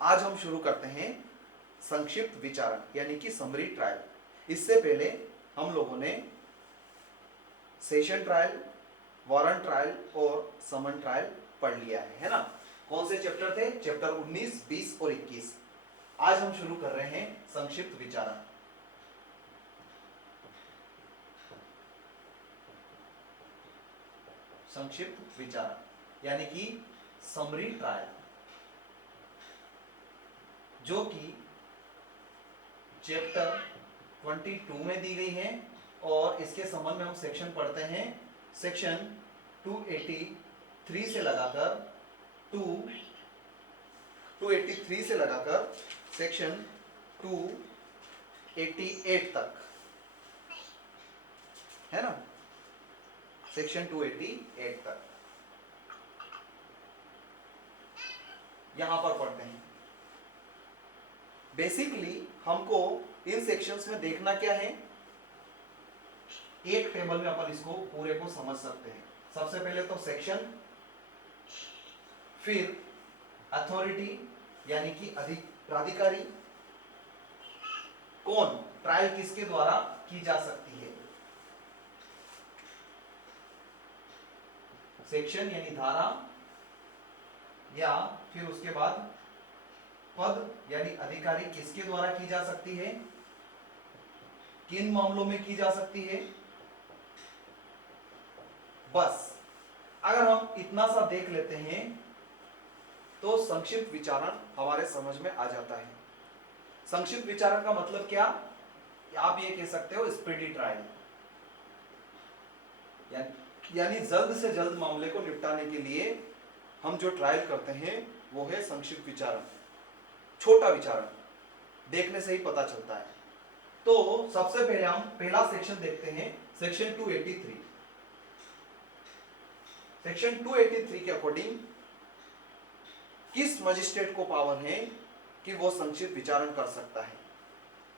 आज हम शुरू करते हैं संक्षिप्त विचारण यानी कि समरी ट्रायल। इससे पहले हम लोगों ने सेशन ट्रायल, वारंट ट्रायल और समन ट्रायल पढ़ लिया है ना। कौन से चैप्टर थे? चैप्टर 19, 20 और 21। आज हम शुरू कर रहे हैं संक्षिप्त विचारण। संक्षिप्त विचारण यानी कि समरी ट्रायल, जो कि चैप्टर 22 में दी गई है और इसके संबंध में हम सेक्शन पढ़ते हैं। सेक्शन 283 से लगाकर 283 से लगाकर सेक्शन 288 तक, है ना। सेक्शन 288 तक यहां पर पढ़ते हैं। बेसिकली हमको इन सेक्शंस में देखना क्या है, एक टेबल में अपन इसको पूरे को समझ सकते हैं। सबसे पहले तो सेक्शन, फिर अथॉरिटी यानी कि प्राधिकारी, कौन, ट्रायल किसके द्वारा की जा सकती है, सेक्शन यानी धारा, या फिर उसके बाद पद यानी अधिकारी किसके द्वारा की जा सकती है, किन मामलों में की जा सकती है। बस अगर हम इतना सा देख लेते हैं तो संक्षिप्त विचारण हमारे समझ में आ जाता है। संक्षिप्त विचारण का मतलब क्या? आप ये कह सकते हो स्पीडी ट्रायल, यानी जल्द से जल्द मामले को निपटाने के लिए हम जो ट्रायल करते हैं वो है संक्षिप्त विचारण, छोटा विचारण। देखने से ही पता चलता है। तो सबसे पहले हम पहला सेक्शन देखते हैं, सेक्शन 283। सेक्शन 283 के अकॉर्डिंग किस मजिस्ट्रेट को पावर है कि वो संक्षिप्त विचारण कर सकता है?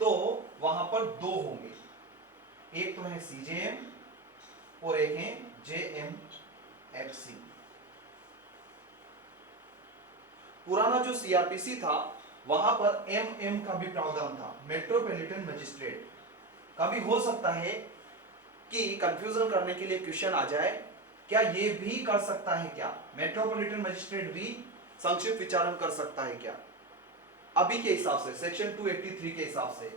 तो वहां पर दो होंगे, एक तो है सीजेएम और एक है जेएमएफसी। पुराना जो सीआरपीसी था वहां पर एमएम का भी प्रावधान था, मेट्रोपॉलिटन मजिस्ट्रेट। कभी हो सकता है कि कंफ्यूजन करने के लिए क्वेश्चन आ जाए, क्या ये भी कर सकता है क्या, मेट्रोपॉलिटन मजिस्ट्रेट भी संक्षिप्त विचारण कर सकता है क्या? अभी के हिसाब से, सेक्शन 283 के हिसाब से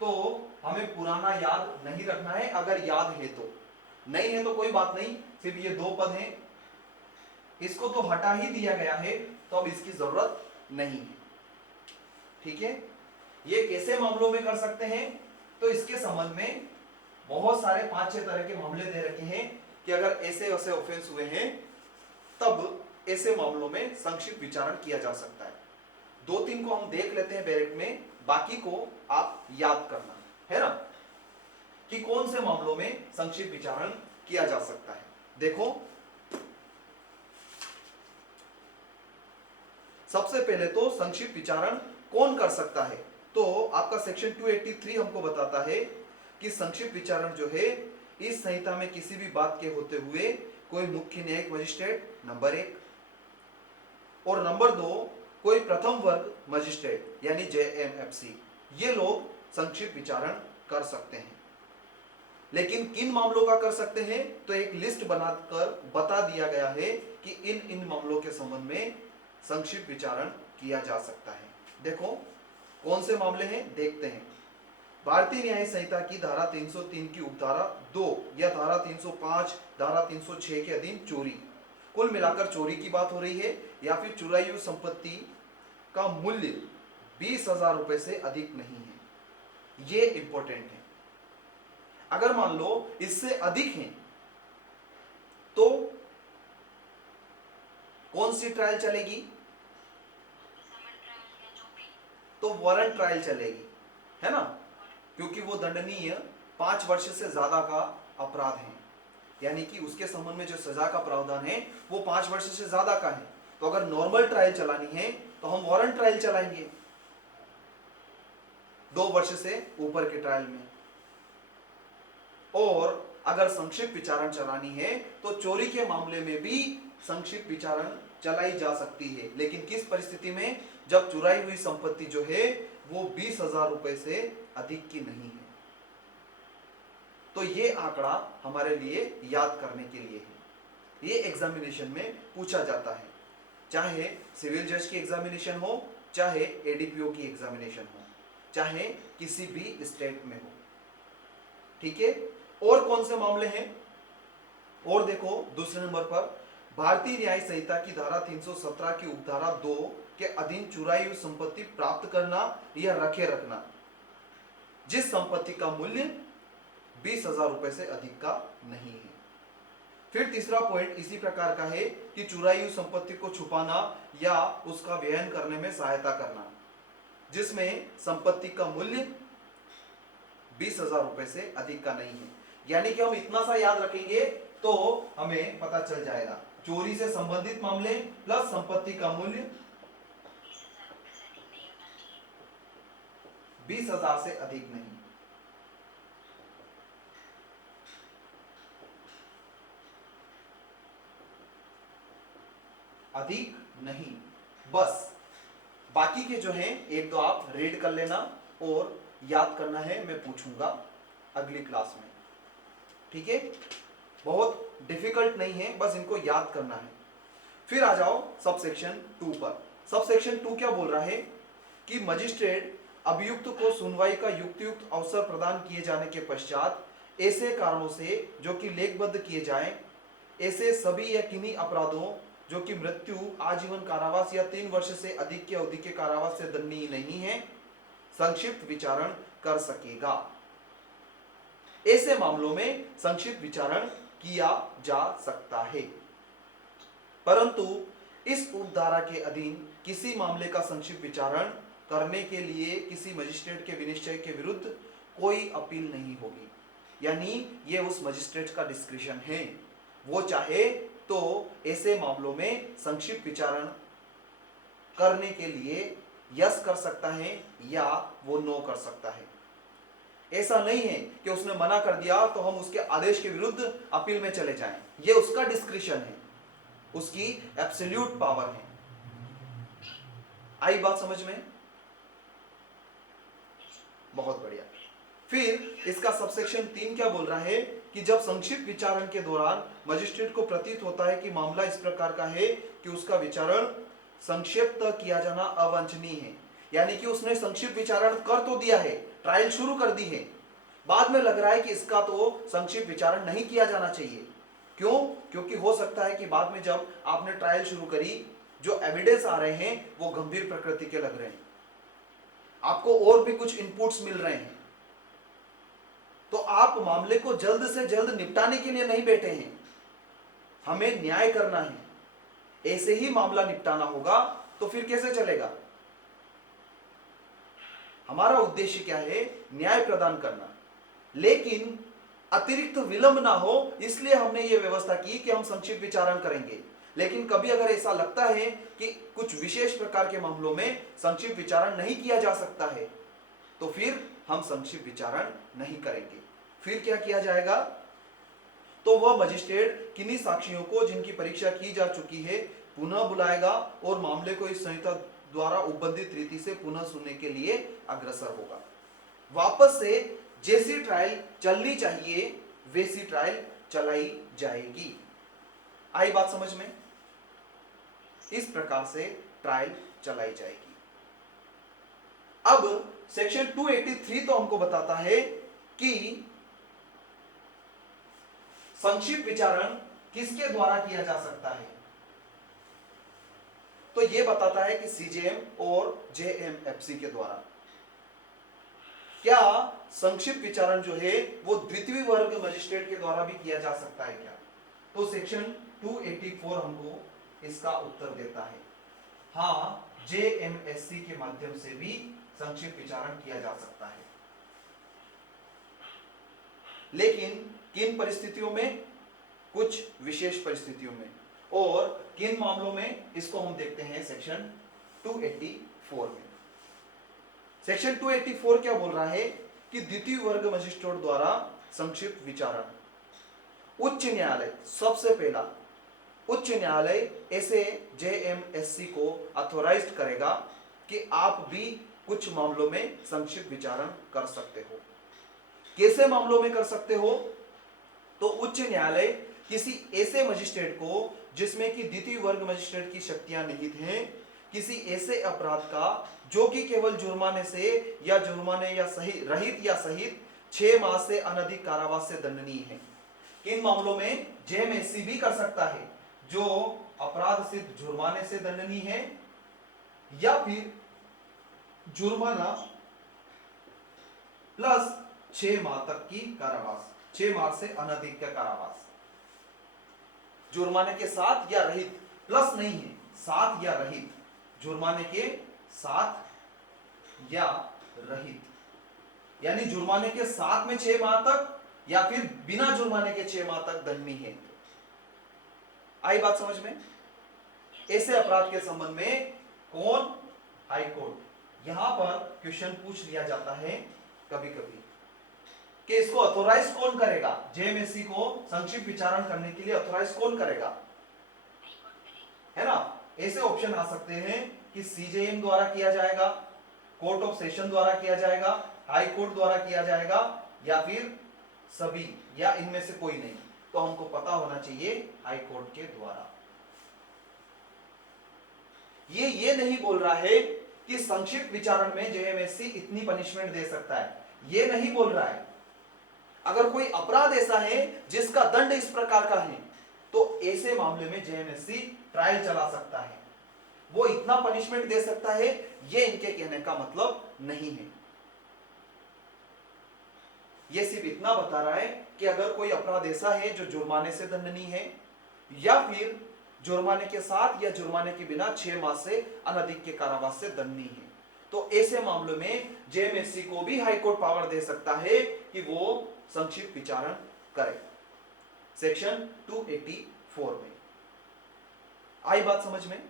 तो हमें पुराना याद नहीं रखना है। अगर याद है तो, नहीं है तो कोई बात नहीं, सिर्फ ये दो पद हैं, इसको तो हटा ही दिया गया है तो अब इसकी जरूरत नहीं है। ठीक है, ये कैसे मामलों में कर सकते हैं? तो इसके संबंध में बहुत सारे 5-6 तरह के मामले दे रखे हैं कि अगर ऐसे ऐसे ऑफेंस हुए हैं तब ऐसे मामलों में संक्षिप्त विचारण किया जा सकता है। 2-3 को हम देख लेते हैं डायरेक्ट में, बाकी को आप याद करना है ना, कि कौन से मामलों में संक्षिप्त विचारण किया जा सकता है। देखो, सबसे पहले तो संक्षिप्त विचारण कौन कर सकता है? तो आपका सेक्शन 283 हमको बताता है कि संक्षिप्त विचारण जो है इस संहिता में किसी भी बात के होते हुए कोई मुख्य न्यायिक मजिस्ट्रेट नंबर 1 और नंबर 2 कोई प्रथम वर्ग मजिस्ट्रेट यानी जेएमएफसी, ये लोग संक्षिप्त विचारण कर सकते हैं। लेकिन किन मामलों का कर सकते हैं? तो एक लिस्ट बनाकर बता दिया गया है कि इन इन मामलों के संबंध में संक्षिप्त विचारण किया जा सकता है। देखो कौन से मामले हैं, देखते हैं। भारतीय न्याय संहिता की धारा 303 की उपधारा 2 या धारा 305, धारा 306 के अधीन चोरी, कुल मिलाकर चोरी की बात हो रही है, या फिर चुराई हुई संपत्ति का मूल्य 20,000 रुपए से अधिक नहीं है। ये इंपॉर्टेंट है। अगर मान लो इससे अधिक है तो कौन सी ट्रायल चलेगी? तो वारंट ट्रायल चलेगी, है ना, क्योंकि वो दंडनीय 5 वर्ष से ज्यादा का अपराध है, यानी कि उसके संबंध में जो सजा का प्रावधान है वो 5 वर्ष से ज्यादा का है। तो अगर नॉर्मल ट्रायल चलानी है तो हम वारंट ट्रायल चलाएंगे 2 वर्ष से ऊपर के ट्रायल में। और अगर संक्षिप्त विचारण चलानी है तो चोरी के मामले में भी संक्षिप्त विचारण चलाई जा सकती है, लेकिन किस परिस्थिति में? जब चुराई हुई संपत्ति जो है वो 20,000 रुपए से अधिक की नहीं है। तो ये आंकड़ा हमारे लिए याद करने के लिए है। ये एग्जामिनेशन में पूछा जाता है, चाहे सिविल जज की एग्जामिनेशन हो, चाहे एडीपीओ की एग्जामिनेशन हो, चाहे किसी भी स्टेट में हो। ठीक है, और कौन से मामले हैं? और देखो दूसरे नंबर पर, भारतीय न्याय संहिता की धारा 317 की उपधारा 2 के अधीन चुराई हुई संपत्ति प्राप्त करना या रखे रखना, जिस संपत्ति का मूल्य 20,000 रुपए से अधिक का नहीं है। फिर तीसरा पॉइंट इसी प्रकार का है कि चुराई हुई संपत्ति को छुपाना या उसका व्ययन करने में सहायता करना, जिसमें संपत्ति का मूल्य 20,000 रुपए से अधिक का नहीं है। यानी कि हम इतना सा याद रखेंगे तो हमें पता चल जाएगा, चोरी से संबंधित मामले प्लस संपत्ति का मूल्य 20,000 से अधिक नहीं। अधिक नहीं, बस बाकी के जो हैं एक तो आप रीड कर लेना और याद करना है, मैं पूछूंगा अगली क्लास में। ठीक है, बहुत डिफिकल्ट नहीं है, बस इनको याद करना है। फिर आ जाओ सबसेक्शन 2 पर। सबसेक्शन 2 क्या बोल रहा है कि मजिस्ट्रेट अभियुक्त को सुनवाई का युक्तियुक्त अवसर प्रदान किए जाने के पश्चात ऐसे कारणों से जो कि लेखबद्ध किए जाएं, ऐसे सभी या किन्हीं अपराधों जो कि मृत्यु, आजीवन कारावास या 3 वर्ष से अधिक की अवधि के कारावास से दंडनीय नहीं है, संक्षिप्त विचारण कर सकेगा। ऐसे मामलों में संक्षिप्त विचारण किया जा सकता है, परंतु इस उपधारा के अधीन किसी मामले का संक्षिप्त विचारण करने के लिए किसी मजिस्ट्रेट के विनिश्चय के विरुद्ध कोई अपील नहीं होगी। यानी ये उस मजिस्ट्रेट का डिस्क्रिशन है, वो चाहे तो ऐसे मामलों में संक्षिप्त विचारण करने के लिए यस कर सकता है या वो नो कर सकता है। ऐसा नहीं है कि उसने मना कर दिया तो हम उसके आदेश के विरुद्ध अपील में चले जाएं। ये उसका डिस्क्रिशन है, उसकी एब्सोल्यूट पावर है। आई बात समझ में? बहुत बढ़िया। फिर इसका सबसेक्शन 3 क्या बोल रहा है कि जब संक्षिप्त विचारण के दौरान मजिस्ट्रेट को प्रतीत होता है कि मामला इस प्रकार का है कि उसका विचारण संक्षिप्त किया जाना अवांछनीय है, यानी कि उसने संक्षिप्त विचारण कर तो दिया है, ट्रायल शुरू कर दी है, बाद में लग रहा है कि इसका तो संक्षिप्त विचारण नहीं किया जाना चाहिए। क्यों? क्योंकि हो सकता है कि बाद में जब आपने ट्रायल शुरू करी, जो एविडेंस आ रहे हैं वो गंभीर प्रकृति के लग रहे हैं, आपको और भी कुछ इनपुट्स मिल रहे हैं, तो आप मामले को जल्द से जल्द निपटाने के लिए नहीं बैठे हैं। हमें न्याय करना है, ऐसे ही मामला निपटाना होगा, तो फिर कैसे चलेगा? हमारा उद्देश्य क्या है? न्याय प्रदान करना, लेकिन अतिरिक्त विलंब ना हो, इसलिए हमने ये व्यवस्था की कि हम संक्षिप्त विचारण करेंगे। लेकिन कभी अगर ऐसा लगता है कि कुछ विशेष प्रकार के मामलों में संक्षिप्त विचारण नहीं किया जा सकता है, तो फिर हम संक्षिप्त विचारण नहीं करेंगे। फिर क्या किया जाएगा? तो वह मजिस्ट्रेट किन्हीं साक्षियों को जिनकी परीक्षा की जा चुकी है पुनः बुलाएगा और मामले को इस संहिता द्वारा उपबंधित रीति से पुनः सुनने के लिए अग्रसर होगा। वापस से जैसी ट्रायल चलनी चाहिए वैसी ट्रायल चलाई जाएगी। आई बात समझ में? इस प्रकार से ट्रायल चलाई जाएगी। अब सेक्शन 283 तो हमको बताता है कि संक्षिप्त विचारण किसके द्वारा किया जा सकता है। तो यह बताता है कि सीजेएम और जेएमएफसी के द्वारा। क्या संक्षिप्त विचारण जो है वो द्वितीय वर्ग मजिस्ट्रेट के द्वारा भी किया जा सकता है क्या? तो सेक्शन 284 हमको इसका उत्तर देता है, हाँ, जेएमएससी के माध्यम से भी संक्षिप्त विचारण किया जा सकता है। लेकिन किन परिस्थितियों में? कुछ विशेष परिस्थितियों में। और किन मामलों में? इसको हम देखते हैं सेक्शन 284 में। सेक्शन 284 क्या बोल रहा है कि द्वितीय वर्ग मजिस्ट्रेट द्वारा संक्षिप्त विचारण, उच्च न्यायालय, सबसे पहला उच्च न्यायालय ऐसे जेएमएससी को अथोराइज्ड करेगा कि आप भी कुछ मामलों में संक्षिप्त विचारण कर सकते हो। कैसे मामलों में कर सकते हो? तो उच्च न्यायालय किसी ऐसे मजिस्ट्रेट को जिसमें कि द्वितीय वर्ग मजिस्ट्रेट की शक्तियां निहित हैं, किसी ऐसे अपराध का जो कि केवल जुर्माने से या जुर्माने या सहित 6 माह से अनधिक कारावास से दंडनीय है। किन मामलों में? जेएमएससी भी कर सकता है जो अपराध सिर्फ जुर्माने से दंडनीय है या फिर जुर्माना प्लस 6 माह तक की कारावास, 6 माह से अनधिक का कारावास। जुर्माने के साथ या रहित, प्लस नहीं है, साथ या रहित, जुर्माने के साथ या रहित, यानी जुर्माने के साथ में 6 माह तक या फिर बिना जुर्माने के 6 माह तक दंडनीय है। आई बात समझ में? ऐसे अपराध के संबंध में कौन? High court. यहां पर क्वेश्चन पूछ लिया जाता है कभी कभी कि इसको ऑथोराइज कौन करेगा? जेएमएससी को संक्षिप्त विचारण करने के लिए ऑथोराइज कौन करेगा? है ना? ऐसे ऑप्शन आ सकते हैं कि सीजेएम द्वारा किया जाएगा, कोर्ट ऑफ सेशन द्वारा किया जाएगा, हाई कोर्ट द्वारा किया जाएगा, या फिर सभी, या इनमें से कोई नहीं। तो हमको पता होना चाहिए हाई कोर्ट के द्वारा। ये नहीं बोल रहा है कि संक्षिप्त विचारण में जेएमएससी इतनी पनिशमेंट दे सकता है, ये नहीं बोल रहा है। अगर कोई अपराध ऐसा है जिसका दंड इस प्रकार का है तो ऐसे मामले में जेएमएससी ट्रायल चला सकता है, वो इतना पनिशमेंट दे सकता है, ये इनके कहने का मतलब नहीं है। ये सिर्फ इतना बता रहा है कि अगर कोई अपराध ऐसा है जो जुर्माने से दंडनीय है या फिर जुर्माने के साथ या जुर्माने के बिना 6 माह से अनधिक के कारावास से दंडनीय है, तो ऐसे मामलों में जेएमएससी को भी हाईकोर्ट पावर दे सकता है कि वो संक्षिप्त विचारण करे, सेक्शन 284 में। आई बात समझ में?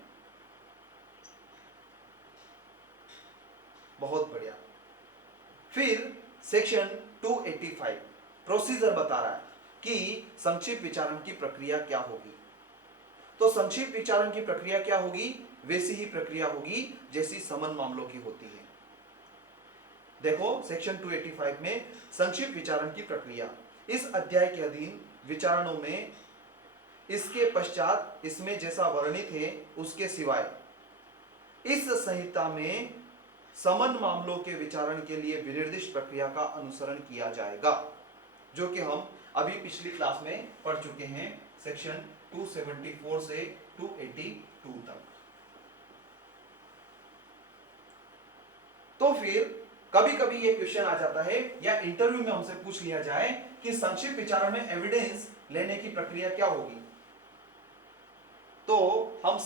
बहुत बढ़िया। फिर सेक्शन 285 प्रोसीजर बता रहा है कि संक्षिप्त विचारण की प्रक्रिया क्या होगी। तो संक्षिप्त विचारण की प्रक्रिया क्या होगी? वैसी ही प्रक्रिया होगी जैसी समन मामलों की होती है। देखो सेक्शन 285 में संक्षिप्त विचारण की प्रक्रिया, इस अध्याय के अधीन विचारणों में इसके पश्चात इसमें जैसा वर्णित है उसके सिवाय इस संहिता में समन मामलों के विचारण के लिए विनिर्दिष्ट प्रक्रिया का अनुसरण किया जाएगा, जो कि हम अभी पिछली क्लास में पढ़ चुके हैं, सेक्शन 274 से 282 तक। तो फिर कभी कभी ये क्वेश्चन आ जाता है या इंटरव्यू में हमसे पूछ लिया जाए कि संक्षिप्त विचारण में एविडेंस लेने की प्रक्रिया क्या होगी, तो हम